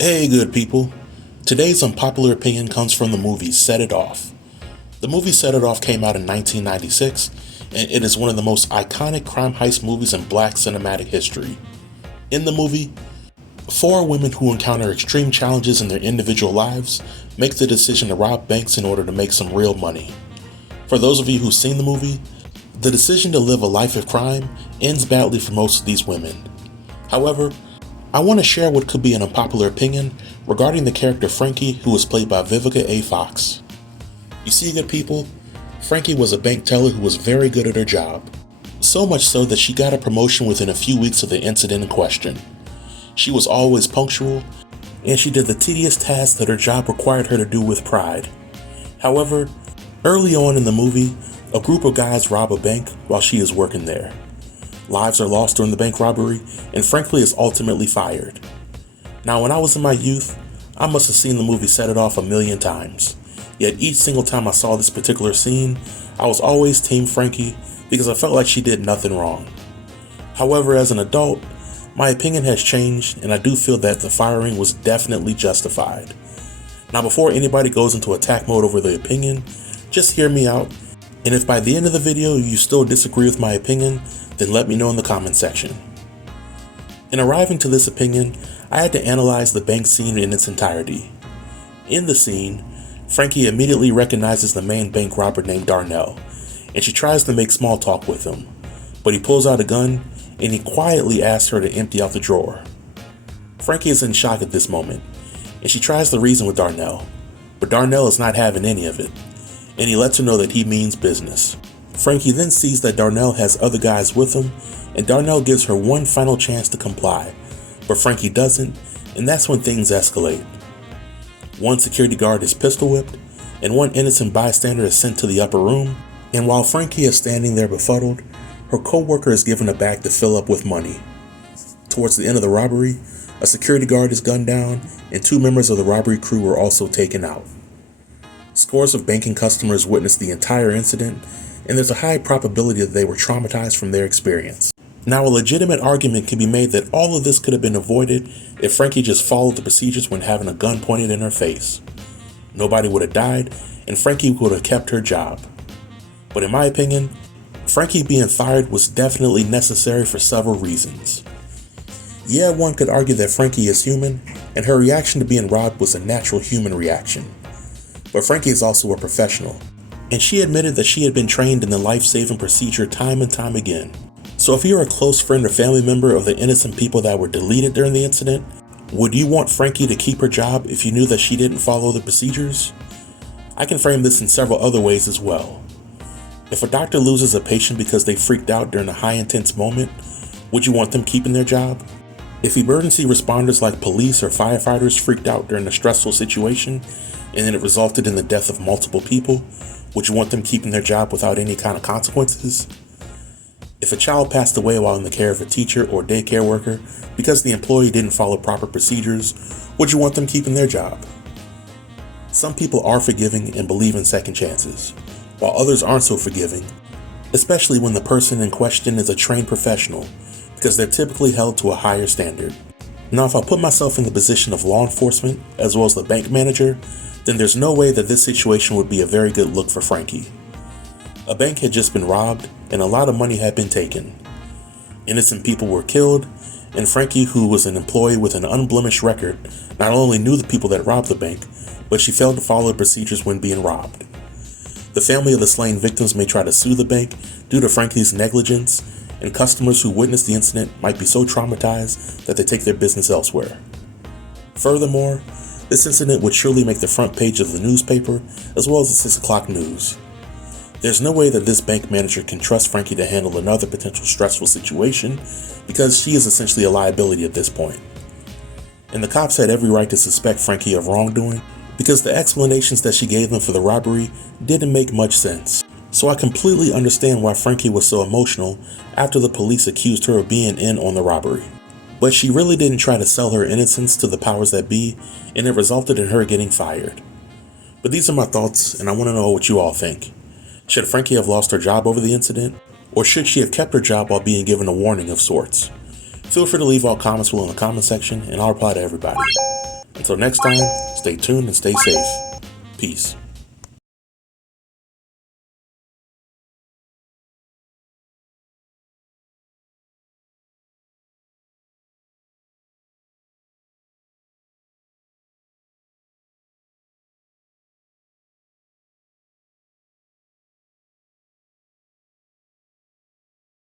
Hey, good people. Today's unpopular opinion comes from the movie Set It Off. The movie Set It Off came out in 1996, and it is one of the most iconic crime heist movies in black cinematic history. In the movie, four women who encounter extreme challenges in their individual lives make the decision to rob banks in order to make some real money. For those of you who've seen the movie, the decision to live a life of crime ends badly for most of these women. However, I want to share what could be an unpopular opinion regarding the character Frankie, who was played by Vivica A. Fox. You see, good people, Frankie was a bank teller who was very good at her job. So much so that she got a promotion within a few weeks of the incident in question. She was always punctual, and she did the tedious tasks that her job required her to do with pride. However, early on in the movie, a group of guys rob a bank while she is working there. Lives are lost during the bank robbery, and Frankie is ultimately fired. Now, when I was in my youth, I must have seen the movie Set It Off a million times. Yet each single time I saw this particular scene, I was always Team Frankie because I felt like she did nothing wrong. However, as an adult, my opinion has changed, and I do feel that the firing was definitely justified. Now, before anybody goes into attack mode over the opinion, just hear me out, and if by the end of the video you still disagree with my opinion, then let me know in the comment section. In arriving to this opinion, I had to analyze the bank scene in its entirety. In the scene, Frankie immediately recognizes the main bank robber named Darnell, and she tries to make small talk with him, but he pulls out a gun and he quietly asks her to empty out the drawer. Frankie is in shock at this moment, and she tries to reason with Darnell, but Darnell is not having any of it, and he lets her know that he means business. Frankie then sees that Darnell has other guys with him, and Darnell gives her one final chance to comply, but Frankie doesn't, and that's when things escalate. One security guard is pistol whipped, and one innocent bystander is sent to the upper room, and while Frankie is standing there befuddled, her co-worker is given a bag to fill up with money. Towards the end of the robbery, a security guard is gunned down, and two members of the robbery crew are also taken out. Scores of banking customers witnessed the entire incident, and there's a high probability that they were traumatized from their experience. Now, a legitimate argument can be made that all of this could have been avoided if Frankie just followed the procedures when having a gun pointed in her face. Nobody would have died, and Frankie would have kept her job. But in my opinion, Frankie being fired was definitely necessary for several reasons. Yeah, one could argue that Frankie is human, and her reaction to being robbed was a natural human reaction. But Frankie is also a professional, and she admitted that she had been trained in the life-saving procedure time and time again. So if you're a close friend or family member of the innocent people that were deleted during the incident, would you want Frankie to keep her job if you knew that she didn't follow the procedures? I can frame this in several other ways as well. If a doctor loses a patient because they freaked out during a high-intense moment, would you want them keeping their job? If emergency responders like police or firefighters freaked out during a stressful situation and then it resulted in the death of multiple people, would you want them keeping their job without any kind of consequences? If a child passed away while in the care of a teacher or daycare worker because the employee didn't follow proper procedures, would you want them keeping their job? Some people are forgiving and believe in second chances, while others aren't so forgiving, especially when the person in question is a trained professional, because they're typically held to a higher standard. Now, if I put myself in the position of law enforcement as well as the bank manager, then there's no way that this situation would be a very good look for Frankie. A bank had just been robbed and a lot of money had been taken. Innocent people were killed, and Frankie, who was an employee with an unblemished record, not only knew the people that robbed the bank, but she failed to follow the procedures when being robbed. The family of the slain victims may try to sue the bank due to Frankie's negligence, and customers who witnessed the incident might be so traumatized that they take their business elsewhere. Furthermore, this incident would surely make the front page of the newspaper as well as the 6 o'clock news. There's no way that this bank manager can trust Frankie to handle another potential stressful situation because she is essentially a liability at this point. And the cops had every right to suspect Frankie of wrongdoing because the explanations that she gave them for the robbery didn't make much sense. So I completely understand why Frankie was so emotional after the police accused her of being in on the robbery. But she really didn't try to sell her innocence to the powers that be, and it resulted in her getting fired. But these are my thoughts, and I want to know what you all think. Should Frankie have lost her job over the incident? Or should she have kept her job while being given a warning of sorts? Feel free to leave all comments below in the comment section, and I'll reply to everybody. Until next time, stay tuned and stay safe. Peace.